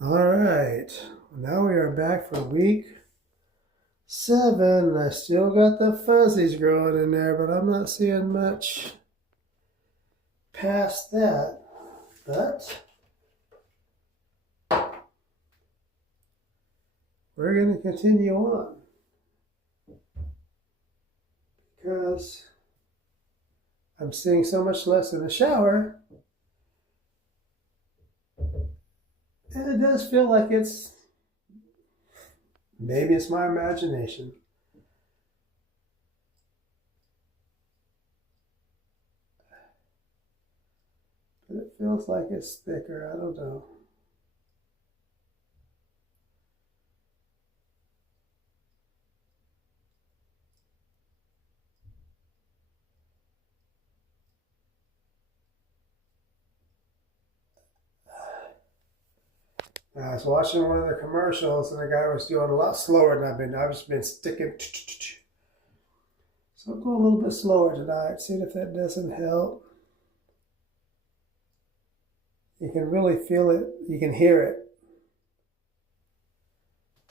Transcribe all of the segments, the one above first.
All right, now we are back for week 7. I still got the fuzzies growing in there, but I'm not seeing much past that. But we're going to continue on because I'm seeing so much less in the shower. And it does feel like maybe it's my imagination. But it feels like it's thicker. I don't know. I was watching one of the commercials, and the guy was doing a lot slower than I've just been sticking. So I'll go a little bit slower tonight, see if that doesn't help. You can really feel it. You can hear it.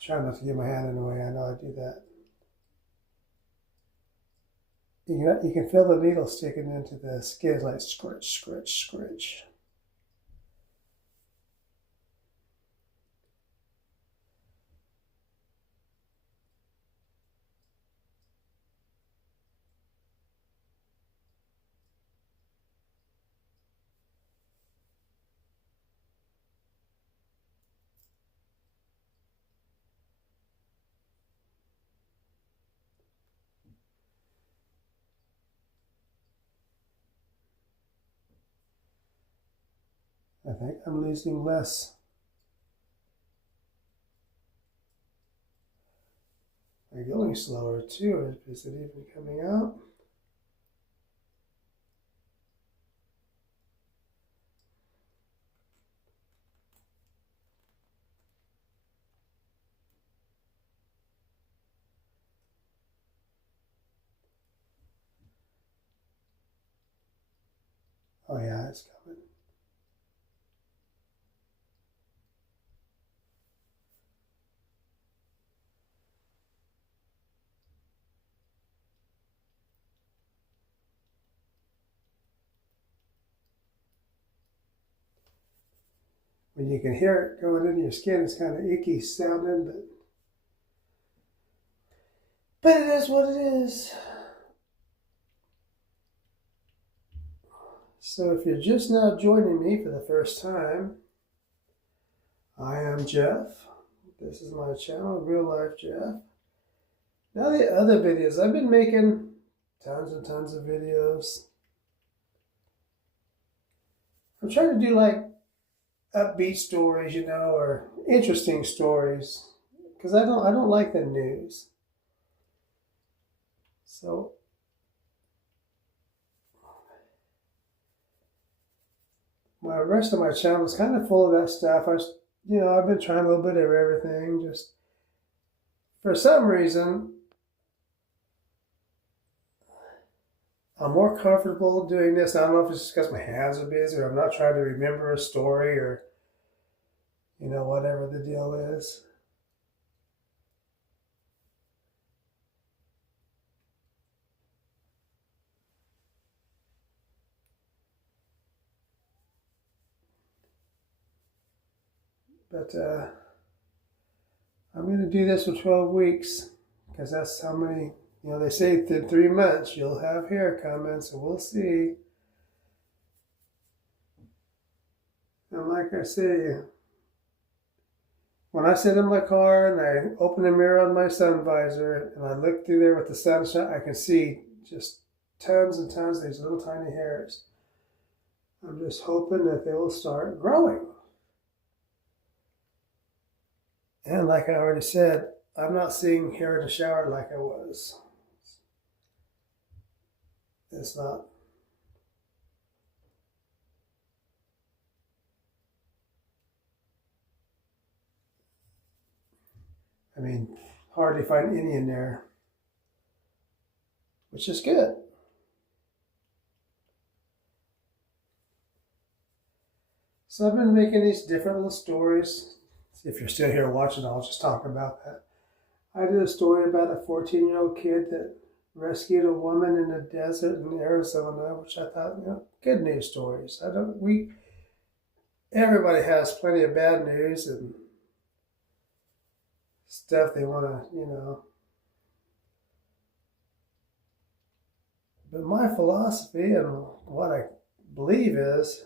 Try not to get my hand in the way. I know I do that. You can feel the needle sticking into the skin. It's like scratch, scratch, scratch. I think I'm losing less. I'm going slower too. Is it even coming out? Oh yeah, it's coming. When you can hear it going into your skin, it's kind of icky sounding, but it is what it is. So if you're just now joining me for the first time, I am Jeff. This is my channel, Real Life Jeff. Now the other videos, I've been making tons and tons of videos. I'm trying to do like upbeat stories, or interesting stories, because I don't like the news. So my rest of my channel is kind of full of that stuff. I've been trying a little bit of everything. Just for some reason, I'm more comfortable doing this. I don't know if it's just because my hands are busy, or I'm not trying to remember a story, or whatever the deal is. But I'm going to do this for 12 weeks because that's how many, they say in 3 months you'll have hair coming, so we'll see. And like I say, when I sit in my car and I open the mirror on my sun visor and I look through there with the sunshine, I can see just tons and tons of these little tiny hairs. I'm just hoping that they will start growing. And like I already said, I'm not seeing hair in the shower like I was. It's not. I mean, hardly find any in there, which is good. So I've been making these different little stories If you're still here watching, I'll just talk about that. I did a story about a 14-year-old kid that rescued a woman in the desert in Arizona, which I thought, good news stories. Everybody has plenty of bad news and stuff they want to, But my philosophy and what I believe is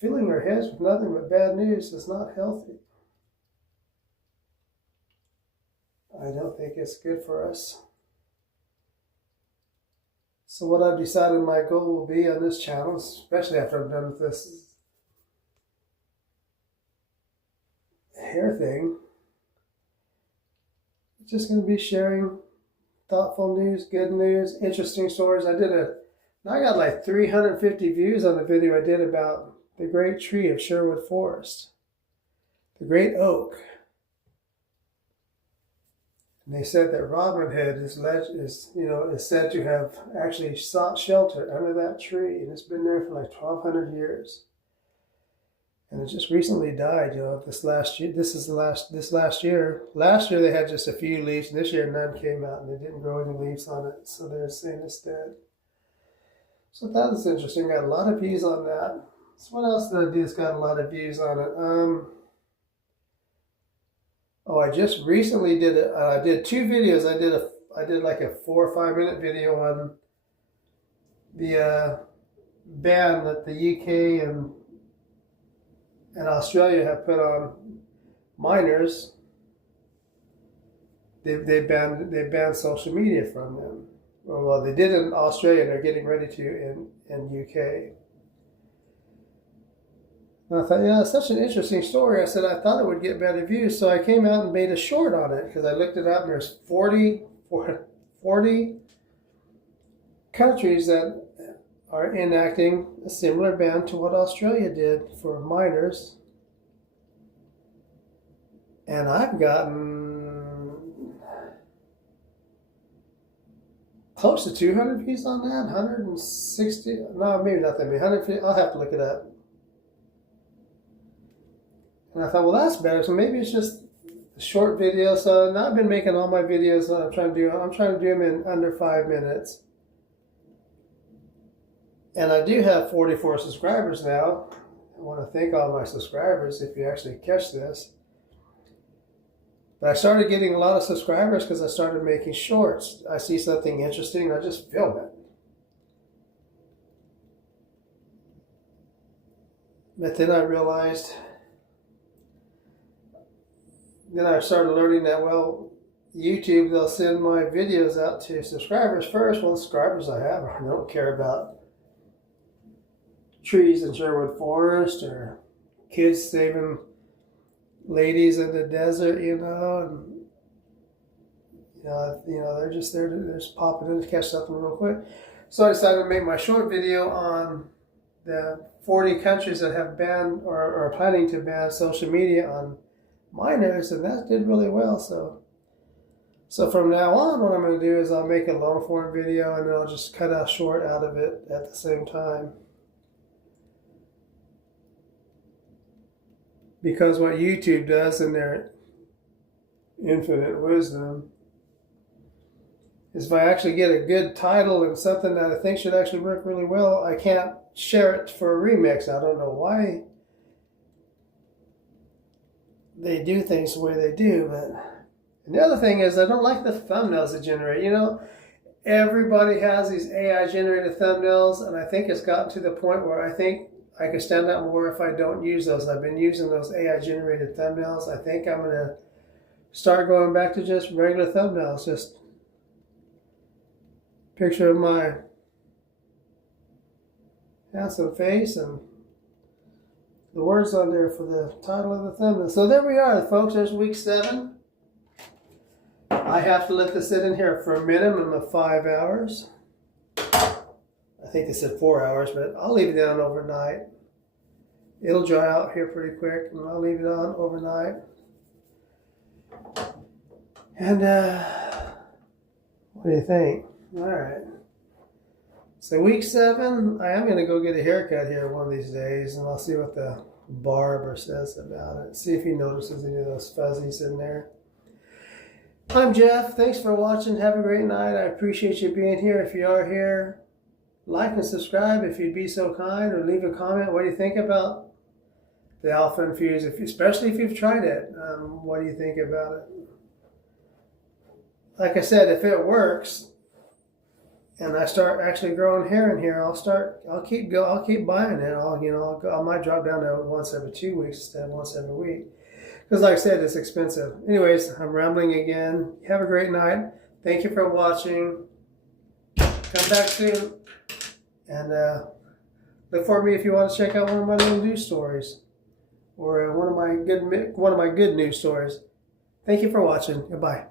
filling our heads with nothing but bad news is not healthy. I don't think it's good for us. So what I've decided my goal will be on this channel, especially after I'm done with this hair thing, it's just going to be sharing thoughtful news, good news, interesting stories. I got like 350 views on the video I did about the great tree of Sherwood Forest, the great oak. And they said that Robin Hood is said to have actually sought shelter under that tree, and it's been there for like 1,200 years. And it just recently died, this last year. This last year. Last year they had just a few leaves, and this year none came out, and they didn't grow any leaves on it, so they're saying it's dead. So that was interesting. Got a lot of views on that. So what else did I do that's got a lot of views on it? I just recently did it. I did 2 videos. I did like a 4 or 5 minute video on the ban that the UK and Australia have put on minors. They banned social media from them. Well, they did in Australia, and they're getting ready to in UK. And I thought, it's such an interesting story. I said I thought it would get better views, so I came out and made a short on it because I looked it up, and there's 40 countries that are enacting a similar ban to what Australia did for minors. And I've gotten close to 200 views on that, 160, no, maybe not that many, 150, I'll have to look it up. And I thought, well, that's better, so maybe it's just a short video. So now I've been making all my videos that I'm trying to do them in under 5 minutes. And I do have 44 subscribers now. I want to thank all my subscribers if you actually catch this. But I started getting a lot of subscribers because I started making shorts. I see something interesting, I just film it. But then I realized, then I started learning that, YouTube, they'll send my videos out to subscribers first. Well, the subscribers I have, I don't care about trees in Sherwood Forest or kids saving ladies in the desert, and they're just there to just pop it in to catch something real quick. So I decided to make my short video on the 40 countries that have banned or are planning to ban social media on minors, and that did really well. So from now on, what I'm going to do is I'll make a long form video, and then I'll just cut a short out of it at the same time. Because what YouTube does in their infinite wisdom is if I actually get a good title and something that I think should actually work really well, I can't share it for a remix. I don't know why they do things the way they do, but and the other thing is I don't like the thumbnails they generate. Everybody has these AI generated thumbnails, and I think it's gotten to the point where I think I could stand out more if I don't use those. I've been using those AI generated thumbnails. I think I'm going to start going back to just regular thumbnails. Just picture of my handsome face and the words on there for the title of the thumbnail. So there we are, folks. There's week 7. I have to let this sit in here for a minimum of 5 hours. I think they said 4 hours, but I'll leave it down overnight. It'll dry out here pretty quick, and I'll leave it on overnight. And what do you think? All right. So week 7, I am going to go get a haircut here one of these days, and I'll see what the barber says about it. See if he notices any of those fuzzies in there. I'm Jeff. Thanks for watching. Have a great night. I appreciate you being here. If you are here, like and subscribe if you'd be so kind, or leave a comment. What do you think about the Alphainfuse, especially if you've tried it? What do you think about it? Like I said, if it works and I start actually growing hair in here, I'll keep buying it. I might drop down to once every 2 weeks instead of once every week. Because like I said, it's expensive. Anyways, I'm rambling again. Have a great night. Thank you for watching. Come back soon. And look for me if you want to check out one of my little news stories, or one of my good news stories. Thank you for watching. Goodbye.